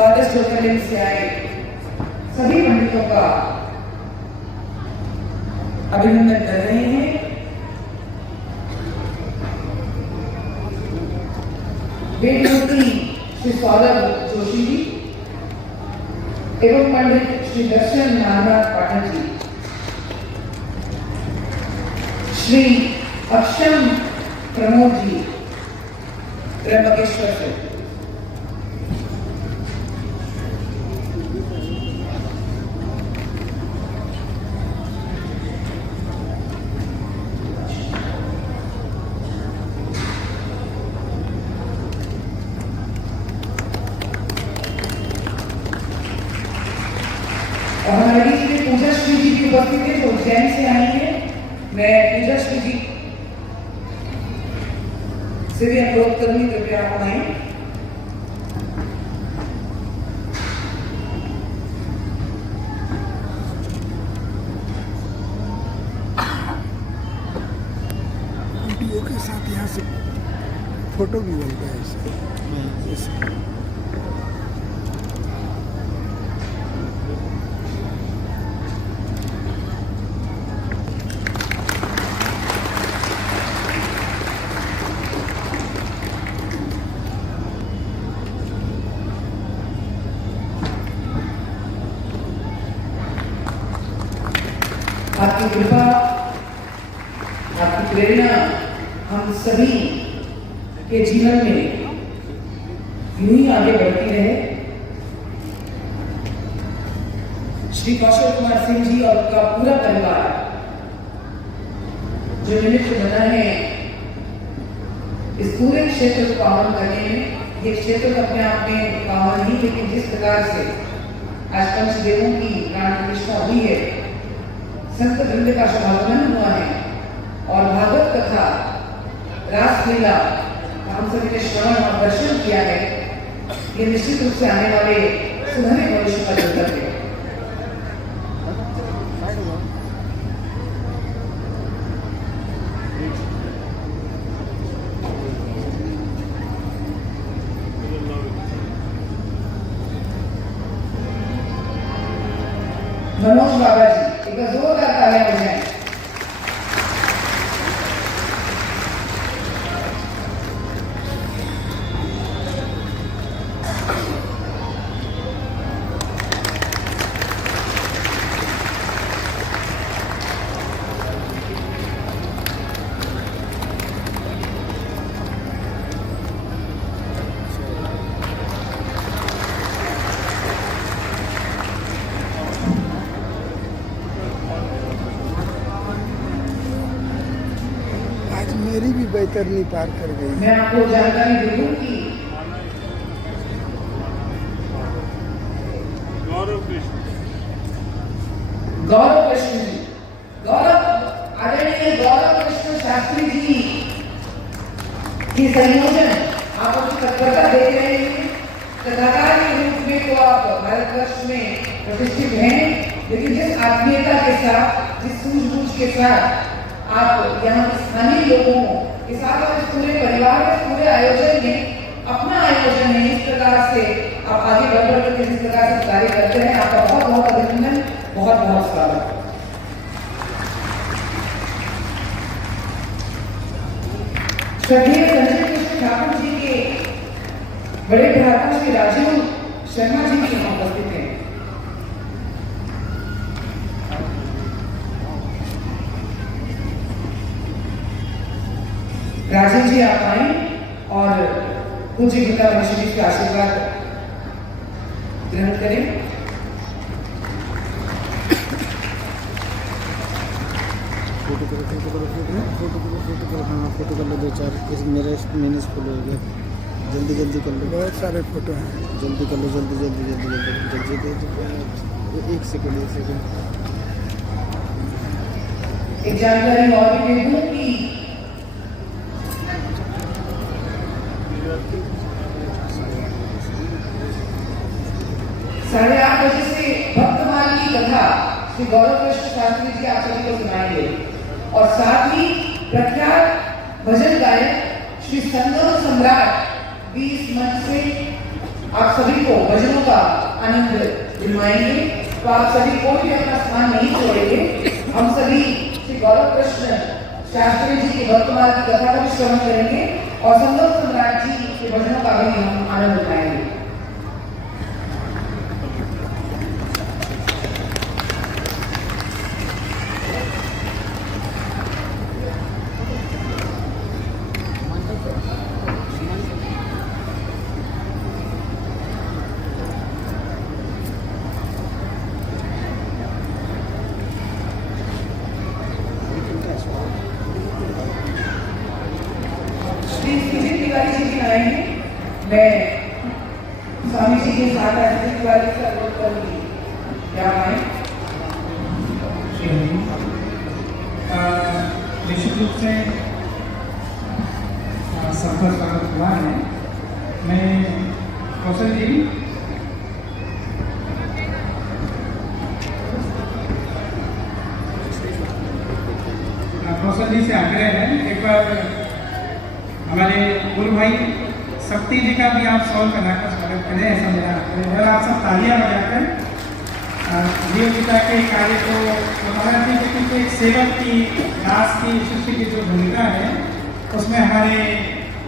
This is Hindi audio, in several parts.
द्वादश ज्योतिर्लिंग से आए सभी पंडितों का अभिनंदन कर रहे हैं। वेदमूर्ति श्री सौरभ जोशी जी एवं पंडित श्री दर्शन नागनाथ पाठक जी, श्री अक्षम प्रमोद जी त्र्यंबकेश्वर से, और हमारे बीच में पूजा श्री जी की उपस्थित है जो उज्जैन से आई है। मैं पूजा श्री जी से भी अनुरोध करूंगी कृपया आप आए। वीडियो के साथ यहाँ से फोटो भी बन गया इससे। आपकी कृपा, आपकी प्रेरणा हम सभी के जीवन में यूं ही आगे बढ़ती रहे। श्री कौशल कुमार सिंह जी और उनका पूरा परिवार जो निमित्त बना है इस पूरे क्षेत्र को पावन करने में। ये क्षेत्र तो अपने आप में पावन ही, लेकिन जिस प्रकार से आज पंचदेवों की प्राण प्रतिष्ठा हुई है, संत वृंद का शुभागमन हुआ है और भागवत कथा, रासलीला हम सभी ने श्रवण और दर्शन किया है, ये निश्चित रूप से आने वाले सुनहरे भविष्य का द्योतक है। मनोज बाबा जी, एक जोरदार तालियां बजाएं। मेरी भी बैतरनी पार कर गई। मैं आपको जानकारी दे दूं कि गौरव कृष्ण जी, आदरणीय गौरव कृष्ण शास्त्री जी की संयोजन आप अपनी तत्परता देख रहे हैं। कथाकार के रूप में तो आप भारतवर्ष में प्रतिष्ठित हैं, लेकिन जिस आत्मीयता के साथ, जिस सूझबूझ के साथ आप यहाँ स्थानीय लोगों के साथ और इस पूरे परिवार के पूरे आयोजन में अपना आयोजन है, इस प्रकार से आप आगे बढ़ कर जिस प्रकार से कार्य करते हैं, आपका बहुत बहुत अभिनंदन, बहुत बहुत स्वागत। श्रद्धेय संजय कृष्ण ठाकुर जी के बड़े भ्राता श्री राजीव शर्मा जी भी यहाँ उपस्थित हैं। राजीव जी आप आए और पूज्य गीता मनीषी जी के आशीर्वाद ग्रहण करें। फोटो कर लो दो चार, मेरे मैंने फुल हो गया। जल्दी जल्दी कर लो, बहुत सारे फोटो हैं। जल्दी कर लो, जल्दी जल्दी जल्दी जल्दी जल्दी। एक सेकंड। एक जानकारी और भी दे दूं कि साढ़े 8 बजे से भक्तमाल की कथा श्री गौरव कृष्ण शास्त्री जी आप सभी को सुनाएंगे और साथ ही प्रख्यात भजन गायक श्री संगम सम्राट 20 मंच से आप सभी को भजनों का आनंद दिलवाएंगे। तो आप सभी कोई भी अपना स्थान नहीं छोड़ेंगे। हम सभी श्री गौरव कृष्ण शास्त्री जी की वर्तमान की कथा का भी श्रवण करेंगे और संगम सम्राट जी के भजनों का भी हम आनंद उठाएंगे। तिवारी जी भी आएंगे। मैं स्वामी जी के साथ आए तिवारी का अनुरोध करूंगी क्या आए। निश्चित रूप से सफर स्वागत हुआ है। मैं कौशल जी से आग्रह है, एक बार हमारे गुरु भाई शक्ति जी का भी आप सॉल्व कराकर स्वागत करें, ऐसा मेरा अगर आप सब तालियां बजाकर जीव पिता के कार्य को महाराज जी के पीछे एक सेवक की दास की शिष्य की जो भूमिका है उसमें हमारे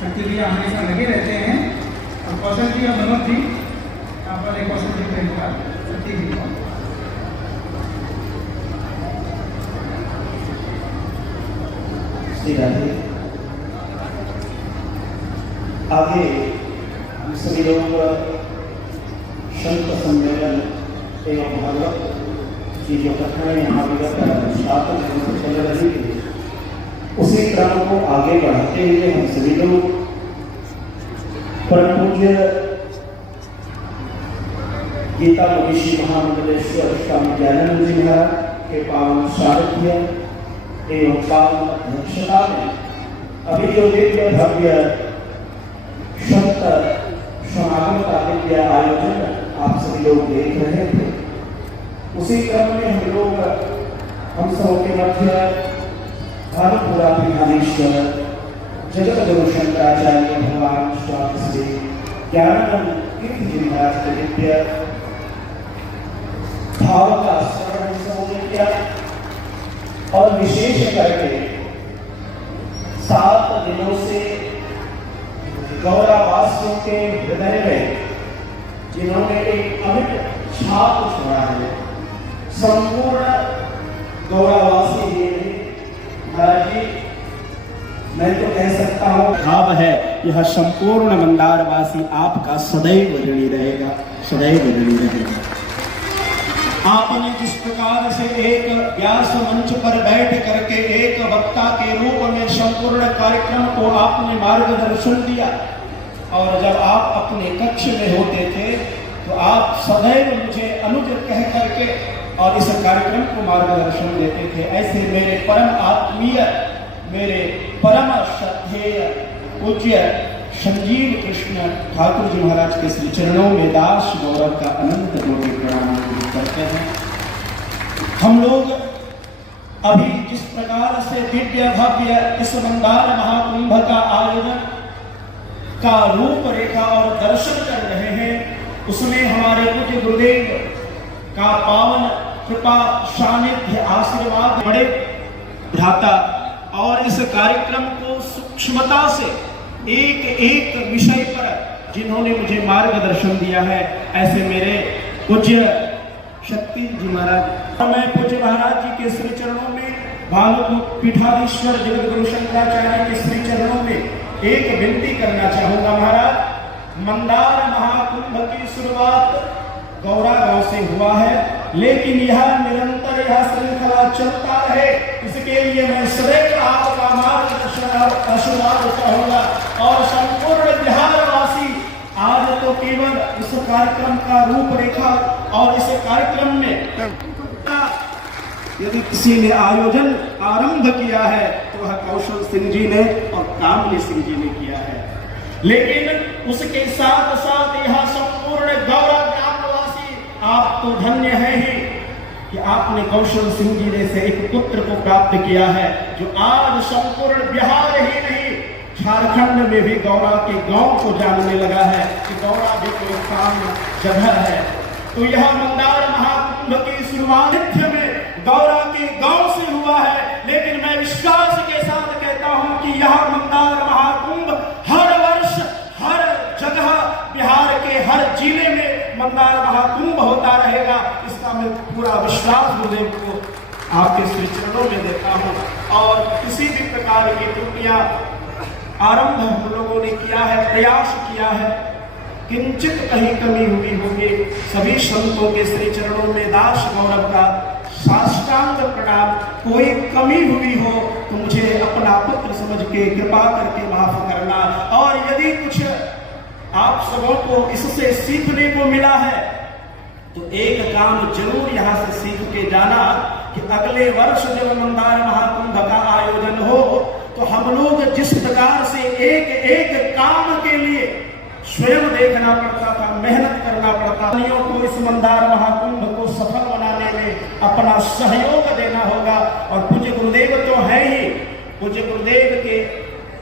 शक्ति जी हमेशा लगे रहते हैं। और कौशल जी और मनोज जी आप बोले कौशल जी को एक बार शक्ति जी को श्री राधे। आगे हम सभी लोग संत सम्मेलन एवं भागवत की जो कथाएं यहाँ विगत 7 दिनों से चल रही थी उसी क्रम को आगे बढ़ाते हुए हम सभी लोग परम पूज्य गीता ऋषि महामंडलेश्वर स्वामी ज्ञानानंद जी महाराज के पावन सारथ्य एवं पावन अध्यक्षता में अभी जो दिव्य भव्य संत समागम का दिव्य आयोजन आप सभी लोग देख रहे थे, उसी क्रम में हम सब के मध्य भारतपुरा पीठाधीश्वर जगत गुरु शंकराचार्य भगवान स्वामी श्री ज्ञानानंद तीर्थ जी महाराज के दिव्य भाव का स्मरण सबने किया। और विशेष करके 7 दिनों से गौरावासियों के हृदय में जिन्होंने एक अमिट छाप छोड़ा है, संपूर्ण गौरावासी ये महाराज जी मैं तो कह सकता हूँ भाव है यह संपूर्ण मंदारवासी आपका सदैव ऋणी रहेगा, सदैव ऋणी रहेगा। आपने जिस प्रकार से एक व्यास मंच पर बैठ करके एक वक्ता के रूप में संपूर्ण कार्यक्रम को आपने मार्गदर्शन दिया और जब आप अपने कक्ष में होते थे तो आप सदैव मुझे अनुज कह करके और इस कार्यक्रम को मार्गदर्शन देते थे। ऐसे मेरे परम आत्मीय, मेरे परम श्रद्धेय पूज्य संजीव कृष्ण ठाकुर जी महाराज के श्री चरणों में दास गौरव का अनंत कोटि प्रणाम करते हैं। हम लोग अभी जिस प्रकार से दिव्य भव्य इस मंदार महाकुंभ का आयोजन का रूपरेखा और दर्शन कर रहे हैं, उसमें हमारे पूज्य गुरुदेव का पावन कृपा सानिध्य आशीर्वाद बड़े भ्राता और इस कार्यक्रम को सूक्ष्मता से एक एक विषय पर जिन्होंने मुझे मार्गदर्शन दिया है, ऐसे मेरे पूज्य शक्ति जी महाराज, मैं पूज्य महाराज जी के श्री चरणों में, भागवत पीठाधीश्वर जगत गुरु शंकराचार्य के श्री चरणों में एक विनती करना चाहूंगा। महाराज, मंदार महाकुंभ की शुरुआत गौरा गांव से हुआ है, लेकिन यह निरंतर यह श्रृंखला चलता रहे इसके लिए मैं सदैव आपका मार्गदर्शन और आशीर्वाद चाहूंगा। और संपूर्ण बिहारवासी आज तो केवल इस कार्यक्रम का रूपरेखा और इस कार्यक्रम में यदि किसी ने आयोजन आरंभ किया है तो वह कौशल सिंह जी ने और कामली सिंह जी ने किया है, लेकिन उसके साथ साथ यह संपूर्ण गौरव आप तो धन्य है ही कि आपने कौशल सिंह जी जैसे एक पुत्र को प्राप्त किया है जो आज संपूर्ण बिहार ही नहीं झारखंड में भी गौरा के गांव को जानने लगा है कि गौरा भी कोई काम जगह है। तो यह मंदार महाकुंभ की शुरुआत में गौरा के गांव से हुआ है, लेकिन मैं विश्वास के साथ कहता हूं कि यह मंदार महाकुंभ हर वर्ष हर जगह बिहार के हर जिले में मंदार महाकुंभ होता रहेगा। इसका मैं पूरा विश्वास गुरुदेव को आपके श्री चरणों में देता हूं। और किसी भी प्रकार की त्रुटियां आरंभ हम लोगों ने किया है, प्रयास किया है, किंचित कहीं कमी हुई होगी, सभी संतों के श्री चरणों में दास गौरव का साष्टांग प्रणाम। कोई कमी हुई हो तो मुझे अपना पुत्र समझ के कृपा करके माफ करना। और यदि कुछ आप सबों को इससे सीखने को मिला है तो एक काम जरूर यहाँ से सीख के जाना कि अगले वर्ष जब मंदार महाकुंभ का आयोजन हो तो हम लोग जिस प्रकार से एक एक काम के लिए स्वयं देखना पड़ता था, मेहनत करना पड़ता, को इस मंदार महाकुंभ को सफल बनाने में अपना सहयोग देना होगा। और पूज्य गुरुदेव तो है ही, पूज्य गुरुदेव के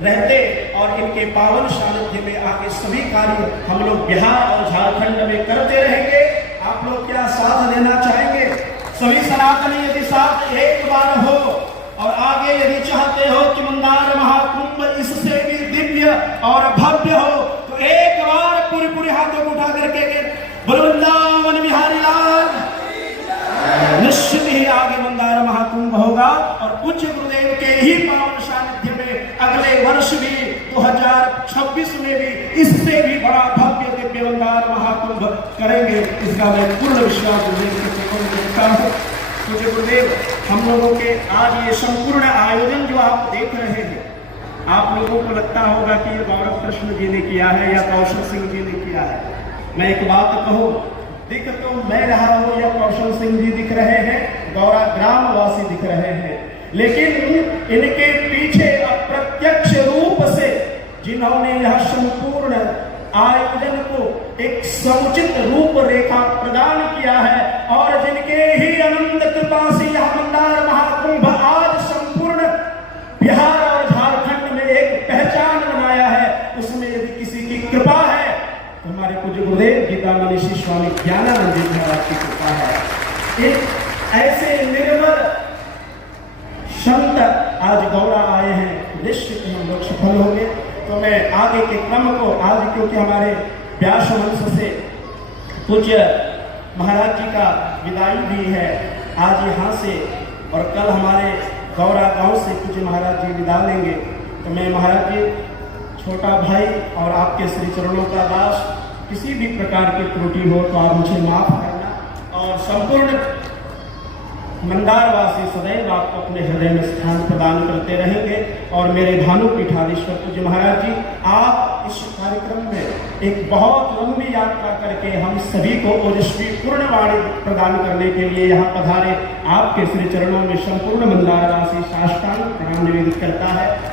रहते और इनके पावन सानिध्य में आके सभी कार्य हम लोग बिहार और झारखंड में करते रहेंगे। आप लोग क्या साथ देना चाहेंगे? सभी सनातनी यदि साथ एक बार हो और आगे यदि चाहते हो कि मंदार महाकुंभ इससे भी दिव्य और भव्य हो तो एक बार पूरी हाथों को उठा करके वृंदावन बिहारी लाल, निश्चित ही आगे मंदार महाकुंभ होगा। और पूज्य गुरुदेव के ही पावन सानिध्य में अगले वर्ष भी 2026 में भी इससे भी बड़ा भव्य दिव्य मंदार महाकुंभ करेंगे। इसका मैं पूर्ण विश्वास गुरुदेव के चरणों में देता हूं। पूज्य गुरुदेव, हम लोगों के आज ये संपूर्ण आयोजन जो आप देख रहे हैं, आप लोगों को लगता होगा कि ये गौरव कृष्ण जी ने किया है या कौशल सिंह जी ने किया है। मैं एक बात कहूं, दिख तो मैं रहा हूं या कौशल सिंह जी दिख रहे हैं, गौरा ग्रामवासी दिख रहे हैं, लेकिन इनके पीछे अप्रत्यक्ष रूप से जिन्होंने यह संपूर्ण आयोजन को एक समुचित रूपरेखा प्रदान किया है और जिनके ही अनंत कृपा से यह मंदार महाकुंभ आज संपूर्ण बिहार और झारखंड में एक पहचान बनाया है, उसमें यदि किसी की कृपा है तो हमारे पूज्य गुरुदेव गीतामणि श्री स्वामी ज्ञानानंद जी महाराज की कृपा है। एक ऐसे निर्मल संत आज गौरा आए हैं, निश्चित हम लोग सफल होंगे। तो मैं आगे के क्रम को आज, क्योंकि हमारे व्यास वंश से पूज्य महाराज जी का विदाई भी है आज यहाँ से, और कल हमारे गौरा गांव से पूज्य महाराज जी विदा लेंगे। तो मैं महाराज जी छोटा भाई और आपके श्री चरणों का दास, किसी भी प्रकार की त्रुटि हो तो आप मुझे माफ करना। और संपूर्ण मंदारवासी सदैव आपको अपने हृदय में स्थान प्रदान करते रहेंगे। और मेरे भानु पीठाधीश्वर पूज्य महाराज जी, आप इस कार्यक्रम में एक बहुत लंबी यात्रा करके हम सभी को ओजस्वी पूर्णवाणी प्रदान करने के लिए यहाँ पधारे। आपके श्री चरणों में संपूर्ण मंदारवासी साष्टांग प्रणाम निवेदित करता है।